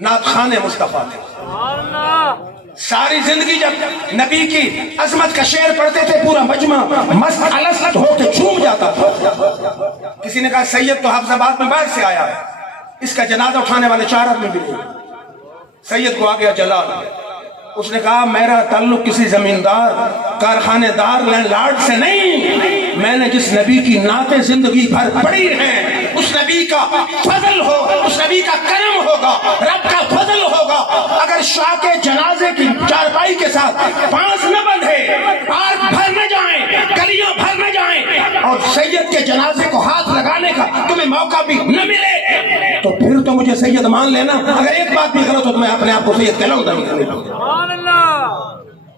نعت خان مصطفیٰ تھے. ساری زندگی جب نبی کی عظمت کا شعر پڑھتے تھے پورا مجمع مست الست ہو کے جھوم جاتا تھا. کسی نے کہا سید تو حفظ آباد میں باہر سے آیا ہے, اس کا جنازہ اٹھانے والے 4 آدمی بھی نہیں. سید کو آ گیا جلال, اس نے کہا میرا تعلق کسی زمیندار کارخانے دار لینڈ لارڈ سے نہیں, میں نے جس نبی کی نعتیں زندگی بھر پڑھی ہیں اس نبی کا فضل ہو, اس نبی کا کرم ہوگا, رب کا فضل ہوگا. اگر شاہ کے جنازے کی چارپائی کے ساتھ 5 نہ بندھے, پارک بھر نہ جائیں, گلیاں بھر نہ جائیں, اور سید کے جنازے کو ہاتھ لگانے کا تمہیں موقع بھی نہ ملے, تو پھر تو مجھے سید مان لینا. اگر ایک بات بھی غلط ہو تو میں اپنے آپ کو سید کہلاؤں گا.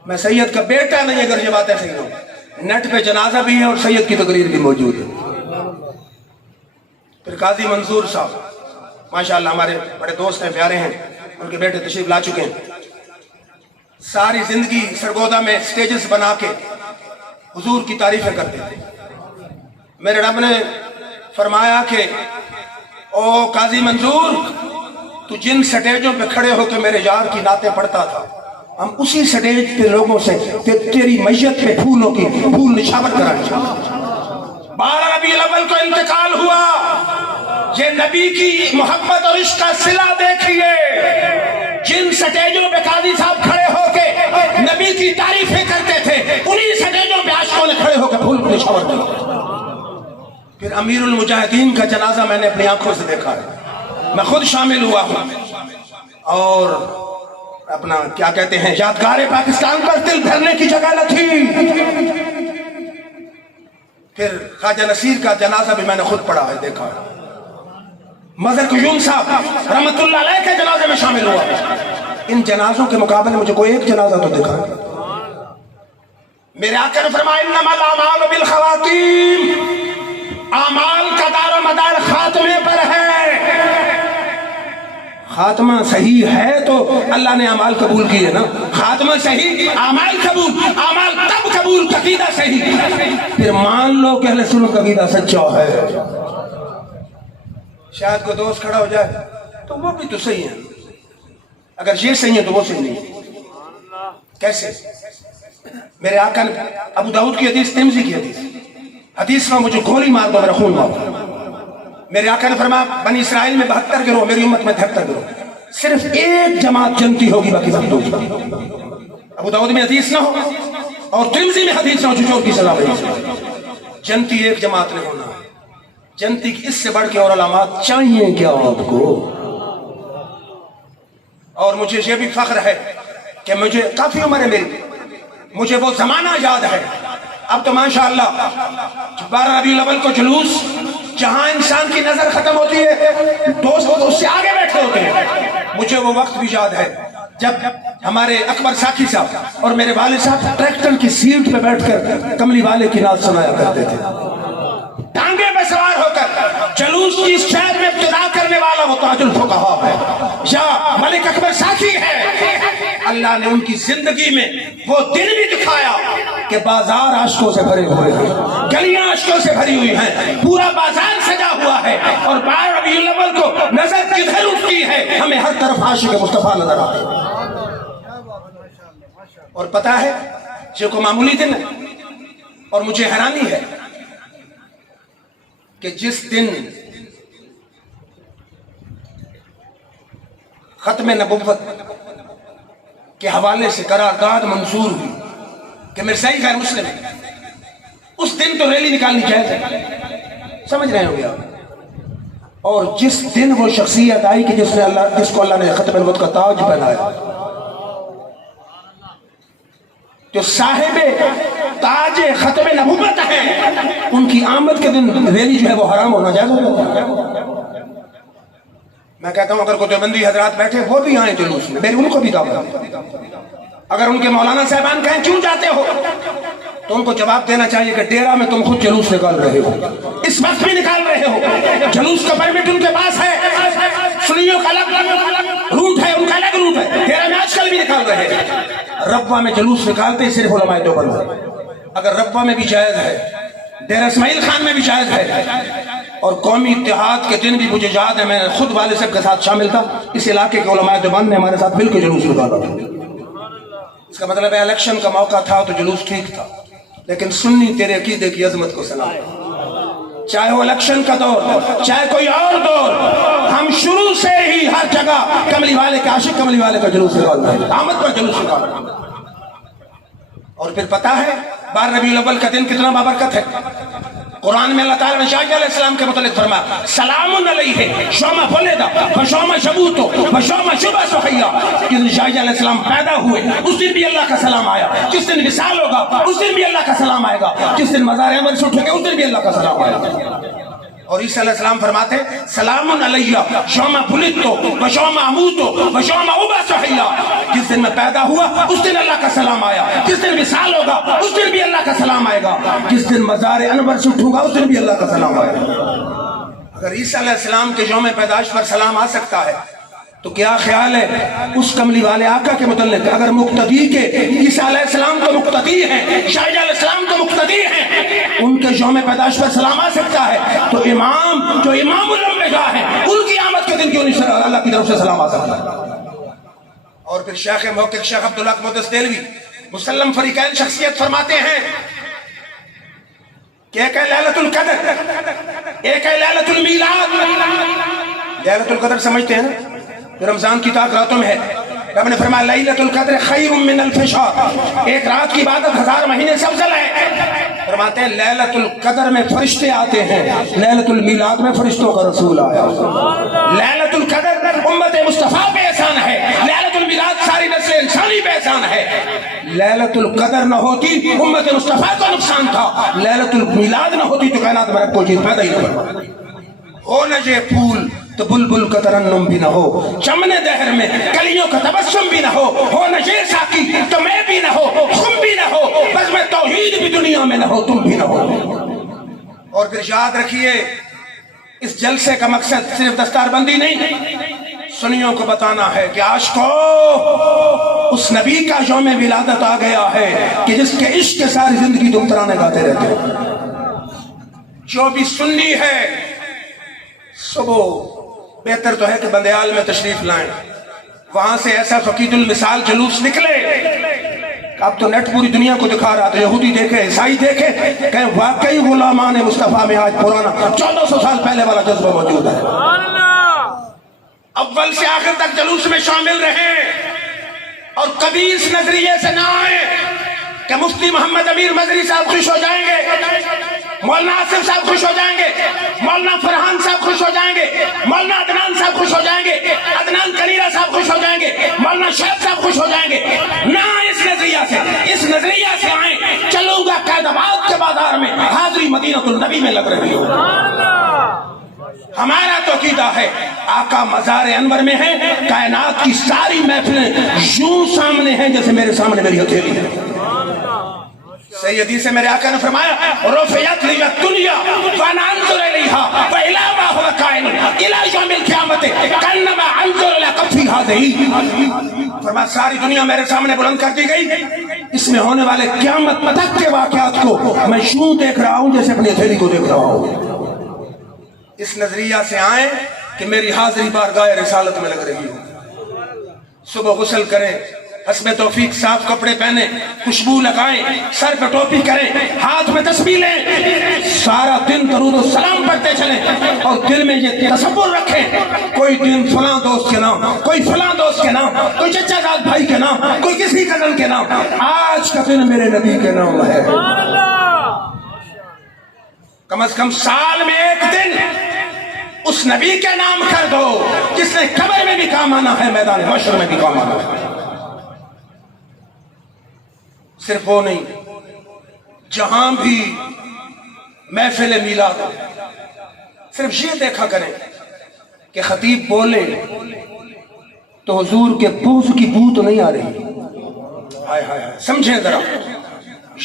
میں سید کا بیٹا نہیں اگر یہ باتیں صحیح ہوں. نیٹ پہ جنازہ بھی ہے اور سید کی تقریر بھی موجود ہے. پھر قاضی منظور صاحب ماشاءاللہ ہمارے بڑے دوست ہیں, پیارے ہیں, ان کے بیٹے تشریف لا چکے ہیں. ساری زندگی سرگودا میں سٹیجز بنا کے حضور کی تعریفیں کرتے تھے. میرے رب نے فرمایا کہ او قاضی منظور, تو جن سٹیجوں پہ کھڑے ہو کے میرے یار کی نعتیں پڑھتا تھا, ہم اسی سٹیج پہ لوگوں سے تیری میت پہ پھول نشاور کرائیں. 12 ربیع الاول کو انتقال ہوا. یہ نبی کی محبت اور عشق کا صلہ دیکھیے. جن سٹیجوں پہ قاضی صاحب کھڑے ہو کے نبی کی تعریفیں کرتے تھے, انہی سٹیجوں پہ عاشقوں نے کھڑے ہو کے پھول نشاور کیا. پھر امیر المجاہدین کا جنازہ میں نے اپنی آنکھوں سے دیکھا ہے, میں خود شامل ہوا ہوں, اور اپنا کیا کہتے ہیں یادگار پاکستان پر دل دھرنے کی جگہ نہ تھی. پھر خواجہ نصیر کا جنازہ بھی میں نے خود پڑھا ہے, دیکھا ہے. مظہر قیوم صاحب رحمت اللہ علیہ کے جنازے میں شامل ہوا. ان جنازوں کے مقابلے مجھے کوئی ایک جنازہ تو دیکھا ہے. میرے آقا نے فرمایا انما الاعمال بالخواتیم, اعمال کا دار و مدار خاتمے پر ہے. خاتمہ صحیح ہے تو اللہ نے اعمال قبول کیے نا. خاتمہ صحیح, اعمال قبول. اعمال تب قبول عقیدہ صحیح. پھر مان لو کہ اہل سنت کا عقیدہ سچا ہے. شاید کوئی دوست کھڑا ہو جائے تو وہ بھی تو صحیح ہے, اگر یہ صحیح ہے تو وہ صحیح نہیں. کیسے؟ میرے آقا نے ابو داؤد کی حدیث, ترمذی کی حدیث میں مجھے گولی مار دو میرا خون مار. میرے آقا نے فرمایا بنی اسرائیل میں 72 گروہ, میری امت میں 73 گروہ, صرف ایک جماعت جنتی ہوگی, باقی سب دوزخی. ابو داؤد میں حدیث نہ ہو اور ترمذی میں حدیث نہ ہو, جو چور کی سزا ہوئی. جنتی ایک جماعت نے ہونا ہے. جنتی کی اس سے بڑھ کے اور علامات چاہیے کیا آپ کو. اور مجھے یہ بھی فخر ہے کہ مجھے کافی عمر ہے میری, مجھے وہ زمانہ یاد ہے. اب تو ماشاءاللہ 12 ربیع الاول کو جلوس, جہاں انسان کی نظر ختم ہوتی ہے دوست اس سے آگے بیٹھے ہوتے ہیں. مجھے وہ وقت بھی یاد ہے جب ہمارے اکبر ساکھی صاحب اور میرے والد صاحب ٹریکٹر کی سیٹ پہ بیٹھ کر کملی والے کی نعت سنایا کرتے تھے. ٹانگے پہ سوار ہو کر جلوس کی شہر میں ابتدا کرنے والا وہ تاج الفقہا ہے یا ملک اکبر ساکھی ہے. اللہ نے ان کی زندگی میں وہ دن بھی دکھایا کہ بازار عاشقوں سے بھرے ہوئے ہیں, گلیاں عاشقوں سے بھری ہوئی ہیں, پورا بازار سجا ہوا ہے, اور 12 ربیع الاول کو نظر کدھر اٹھتی ہے ہمیں ہر طرف عاشق مصطفیٰ نظر آتے ہیں. اور پتہ ہے یہ کوئی معمولی دن ہے, اور مجھے حیرانی ہے کہ جس دن ختم نبوت کے حوالے سے قرارداد منظور ہوئی کہ مرزائی غیر مسلم ہے, اس دن تو ریلی نکالنی چاہیے, سمجھ رہے ہو گیا. اور جس دن وہ شخصیت آئی کہ جس کو اللہ نے ختم نبوت کا تاج پہنایا, جو صاحب تاج ختم نبوت ہے, ان کی آمد کے دن ریلی جو ہے وہ حرام ہونا جائز ہوگا. میں کہتا ہوں اگر کوئی دیوبندی حضرات بیٹھے وہ بھی آئیں جلوس میں, میری ان کو بھی دعوت ہے. اگر ان کے مولانا صاحبان کہیں کیوں جاتے ہو, تو ان کو جواب دینا چاہیے کہ ڈیرہ میں تم خود جلوس نکال رہے ہو, اس وقت بھی نکال رہے ہو. جلوس کا پرمٹ ان کے پاس ہے, سنیوں کا الگ روٹ ہے, ان کا الگ روٹ ہے. ڈیرہ میں آج کل بھی نکال رہے ہیں. ربوہ میں جلوس نکالتے صرف علماء دیوبند. اگر ربوہ میں بھی جائز ہے, ڈیرہ اسماعیل خان میں بھی جائز ہے, اور قومی اتحاد کے دن بھی مجھے یاد ہے، میں خود والد صاحب کے ساتھ شامل تھا، اس علاقے کے علماء دیوبند نے ہمارے ساتھ مل کے جلوس نکالا تھا۔ اس کا مطلب ہے الیکشن کا موقع تھا تو جلوس ٹھیک تھا، لیکن سنی تیرے عقیدے کی عظمت کو سلام، چاہے وہ الیکشن کا دور چاہے کوئی اور دور، ہم شروع سے ہی ہر جگہ کملی والے کے عاشق کملی والے کا جلوس نکالتے ہیں، آمد پر جلوس نکالتے ہیں۔ اور پھر پتا ہے 12 ربیع الاول کا دن کتنا بابرکت ہے؟ قرآن میں اللہ تعالیٰ نے شاہجہاں علیہ السلام کے متعلق فرمایا سلام علیہ یوم ولد ویوم یموت ویوم یبعث حیا، جس دن شاہجہاں علیہ السلام پیدا ہوئے اس دن بھی اللہ کا سلام آیا، جس دن وصال ہوگا اس دن بھی اللہ کا سلام آئے گا، جس دن مزار انور سے اٹھیں گے اس دن بھی اللہ کا سلام آئے گا۔ اور عیسیٰ علیہ السلام فرماتے سلام علیہ یوم ولدت ویوم اموت ویوم ابعث حیا، جس دن میں پیدا ہوا اس دن اللہ کا سلام آیا، جس دن وصال ہوگا اس دن بھی اللہ کا سلام آئے گا، جس دن مزار انور سے اٹھوں گا اس دن بھی اللہ کا سلام آئے گا۔ اگر عیسیٰ علیہ السلام کے یوم پیدائش پر سلام آ سکتا ہے تو کیا خیال ہے اس کملی والے آقا کے متعلق؟ اگر مقتدی کے عیسیٰ علیہ السلام کو مقتدی ہیں، شاہجہاں علیہ السلام کو مقتدی ہیں، ان کے یوم پیدائش پر سلام آ سکتا ہے تو امام جو امام الانبیاء ہیں ان کی آمد کے دن کیوں نہیں اللہ کی طرف سے سلام آ سکتا ہے؟ اور پھر شیخ محقق شیخ عبدالحق محدث دہلوی مسلم فریقین شخصیت فرماتے ہیں کہ ایک ہے لیلۃ القدر، ایک ہے لیلۃ المیلاد۔ لیلۃ القدر سمجھتے ہیں نا، جو رمضان کی تاک راتوں میں ہے، رب نے فرمایا لیلۃ القدر خیر من الف شہر، ایک رات کی عبادت 1000 مہینے سے افضل ہے۔ فرماتے ہیں لیلۃ القدر میں فرشتے آتے ہیں، لیلۃ المیلاد میں فرشتوں کا رسول آیا۔ لیلۃ القدر امت مصطفیٰ پہ احسان ہے، لیلۃ المیلاد ساری نسل انسانی پہ احسان ہے۔ لیلۃ القدر نہ ہوتی امت مصطفیٰ کو نقصان تھا، لیلۃ المیلاد نہ ہوتی تو کائنات میں کوئی چیز پیدا ہی نہ کرتا۔ ہو نہ یہ پھول تو بلبل کا ترنم بھی نہ ہو، چمن دہر میں کلیوں کا تبسم بھی نہ ہو نہ یہ ساقی تو میں بھی نہ ہو، تم بھی نہ ہو، بس میں توحید بھی دنیا میں نہ ہو، تم بھی نہ ہو۔ اور پھر یاد رکھیے اس جلسے کا مقصد صرف دستار بندی نہیں، سنیوں کو بتانا ہے کہ عاشقو اس نبی کا یوم ولادت آ گیا ہے کہ جس کے عشق کے ساری زندگی تم ترانے گاتے رہتے ہو۔ جو بھی سنی ہے صبح بہتر تو ہے کہ بندیال میں تشریف لائیں، وہاں سے ایسا فقید المثال جلوس نکلے۔ اب تو نیٹ پوری دنیا کو دکھا رہا تھا، یہودی دیکھے عیسائی دیکھے کہ واقعی غلامان مصطفیٰ میں آج پرانا 1400 سال پہلے والا جذبہ موجود ہے۔ اول سے آخر تک جلوس میں شامل رہیں اور کبھی اس نظریے سے نہ آئیں کہ مفتی محمد امیر مدری صاحب خوش ہو جائیں گے، مولانا آصف صاحب خوش ہو جائیں گے، مولانا فرحان صاحب خوش ہو جائیں گے، مولانا عدنان صاحب خوش ہو جائیں گے، عدنان کنیرہ صاحب خوش ہو جائیں گے، مولانا شیخ صاحب خوش ہو جائیں گے۔ نہ اس نظریہ سے، اس نظریہ سے آئیں چلوں گا قائد آباد کے بازار میں حاضری مدینہ النبی میں لگ رہی ہو۔ ہمارا تو عقیدہ ہے آقا مزار انور میں ہے، کائنات کی ساری محفلیں یوں سامنے ہیں جیسے میرے سامنے میری ہتھیلی ہے۔ صحیح حدیث سے میرے آقا نے فرمایا رفعت لی الدنیا وانا انظر الیہا فالی ما هو کائن الی یوم القیامت کانما انظر الی کفی هذه، فرمایا ساری دنیا میرے سامنے بلند کر دی گئی، اس میں ہونے والے قیامت تک کے واقعات کو میں یوں دیکھ رہا ہوں جیسے اپنی ہتھیلی کو دیکھ رہا ہوں۔ اس نظریہ سے آئیں کہ میری حاضری بارگاہ رسالت میں لگ رہی ہو۔ صبح غسل کریں، حسب توفیق صاف کپڑے پہنیں، خوشبو لگائیں، سر پہ ٹوپی کریں، ہاتھ میں تسبیح لیں، سارا دن درود و سلام پڑھتے چلیں اور دل میں یہ تصور رکھیں کوئی دن فلاں دوست کے نام، کوئی فلاں دوست کے نام، کوئی چچا زاد بھائی کے نام، کوئی کسی کزن کے نام، آج کا دن میرے نبی کے نام ہے۔ کم از کم سال میں ایک دن اس نبی کے نام کر دو جس نے قبر میں بھی کام آنا ہے، میدان محشر میں بھی کام آنا ہے۔ صرف وہ نہیں، جہاں بھی محفل میلاد ہو صرف یہ دیکھا کریں کہ خطیب بولے تو حضور کے بوز کی بو تو نہیں آ رہی، ہائے ہائے ہائے، سمجھیں ذرا،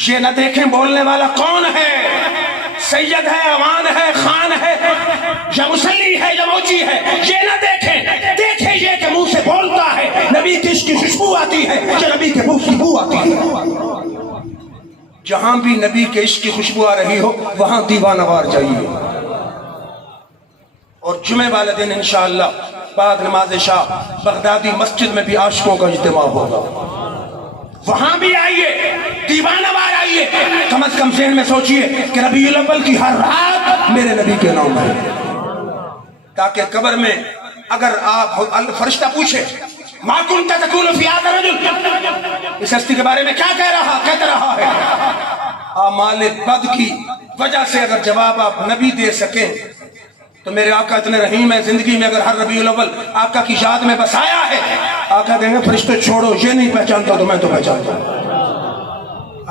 یہ نہ دیکھیں بولنے والا کون ہے، سید ہے، اوان ہے، خان ہے، یا مسلی ہے یا موچی ہے، یہ نہ دیکھیں، دیکھیں یہ کہ منہ سے بولتا ہے، نبی کی عشق کی خوشبو آتی ہے یا نبی کے بوز کی بو آتی ہے۔ جہاں بھی نبی کے عشق کی خوشبو آ رہی ہو وہاں دیوانہ وار چاہیے، اور جمعے والے دن انشاءاللہ بعد نماز عشاء بغدادی مسجد میں بھی عاشقوں کا اجتماع ہوگا، وہاں بھی آئیے، دیوانہ وار آئیے، کم از کم ذہن میں سوچئے کہ ربیع الاول کی ہر رات میرے نبی کے نام ہے، تاکہ قبر میں اگر آپ فرشتہ پوچھے ما کنت تقول فی ھذا الرجل، اس ہستی کے بارے میں کیا کہتا رہا ہے، اعمال بد کی وجہ سے اگر جواب آپ نبی دے سکیں تو میرے آقا اتنے رحیم ہے، زندگی میں اگر ہر ربیع الاول آقا کی یاد میں بس آیا ہے، آقا کہیں گے فرشتے چھوڑو، یہ نہیں پہچانتا تو میں تو پہچانتا ہوں۔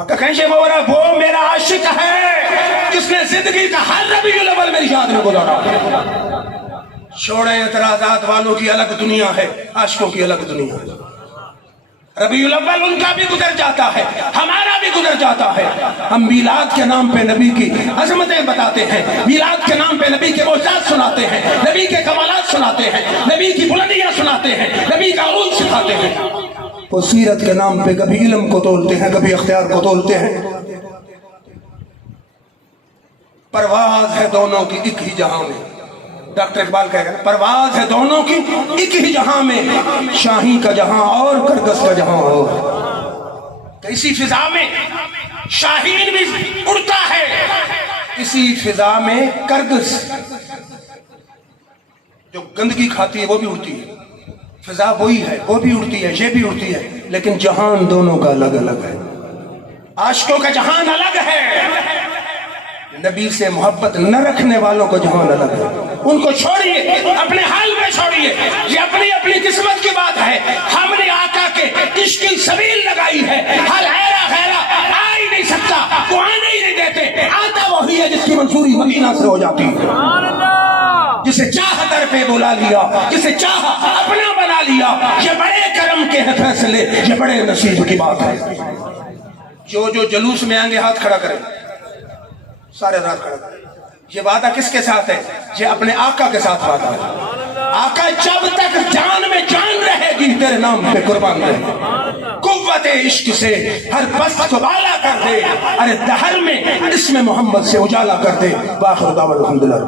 آقا کہیں گے وہ میرا عاشق ہے جس نے زندگی کا ہر ربیع الاول میری یاد میں گزارا۔ چھوڑیں اعتراضات والوں کی الگ دنیا ہے، عاشقوں کی الگ دنیا ہے۔ ربیع الاول ان کا بھی گزر جاتا ہے، ہمارا بھی گزر جاتا ہے، ہم میلاد کے نام پہ نبی کی عظمتیں بتاتے ہیں، میلاد کے نام پہ نبی کے معجزات سناتے ہیں، نبی کے کمالات سناتے ہیں، نبی کی بلندیاں سناتے ہیں، نبی کا عروج سکھاتے ہیں۔ وہ سیرت کے نام پہ کبھی علم کو تولتے ہیں، کبھی اختیار کو تولتے ہیں۔ پرواز ہے دونوں کی ایک ہی جہاں میں، ڈاکٹر اقبال کہہ گئے پرواز ہے دونوں کی ایک ہی جہاں میں، شاہی کا جہاں اور کرگس کا جہاں اور۔ اسی فضا میں شاہین بھی اڑتا ہے، اسی فضا میں کرگس جو گندگی کھاتی ہے وہ بھی اڑتی ہے، فضا وہی ہے، وہ بھی اڑتی ہے، یہ بھی اڑتی ہے، لیکن جہان دونوں کا الگ الگ ہے۔ عاشقوں کا جہان الگ ہے، نبی سے محبت نہ رکھنے والوں کو جہان الگ ہے۔ ان کو چھوڑیے، اپنے حال میں چھوڑیے، یہ اپنی اپنی قسمت کی بات ہے۔ ہم نے آقا کے عشق کی سبیل لگائی ہے، ہر غیرہ آ ہی نہیں سکتا، وہ آنے ہی نہیں دیتے، آتا وہی ہے جس کی منصوری مدینہ سے ہو جاتی ہے، جسے چاہ در پہ بلا لیا، جسے چاہ اپنا بنا لیا۔ یہ بڑے کرم کے ہیں فیصلے، یہ بڑے نصیب کی بات ہے۔ جو جلوس میں آئیں گے ہاتھ کھڑا کریں، سارے رات کھڑا کریں۔ یہ وعدہ کس کے ساتھ ہے؟ یہ اپنے آقا کے ساتھ وعدہ ہے۔ آقا جب تک جان میں جان رہے گی تیرے نام پہ قربان رہے گی، قوت عشق سے ہر پست کو بالا کر دے، ارے دہر میں اسم محمد سے اجالا کر دے۔ باخر دعوت الحمدللہ۔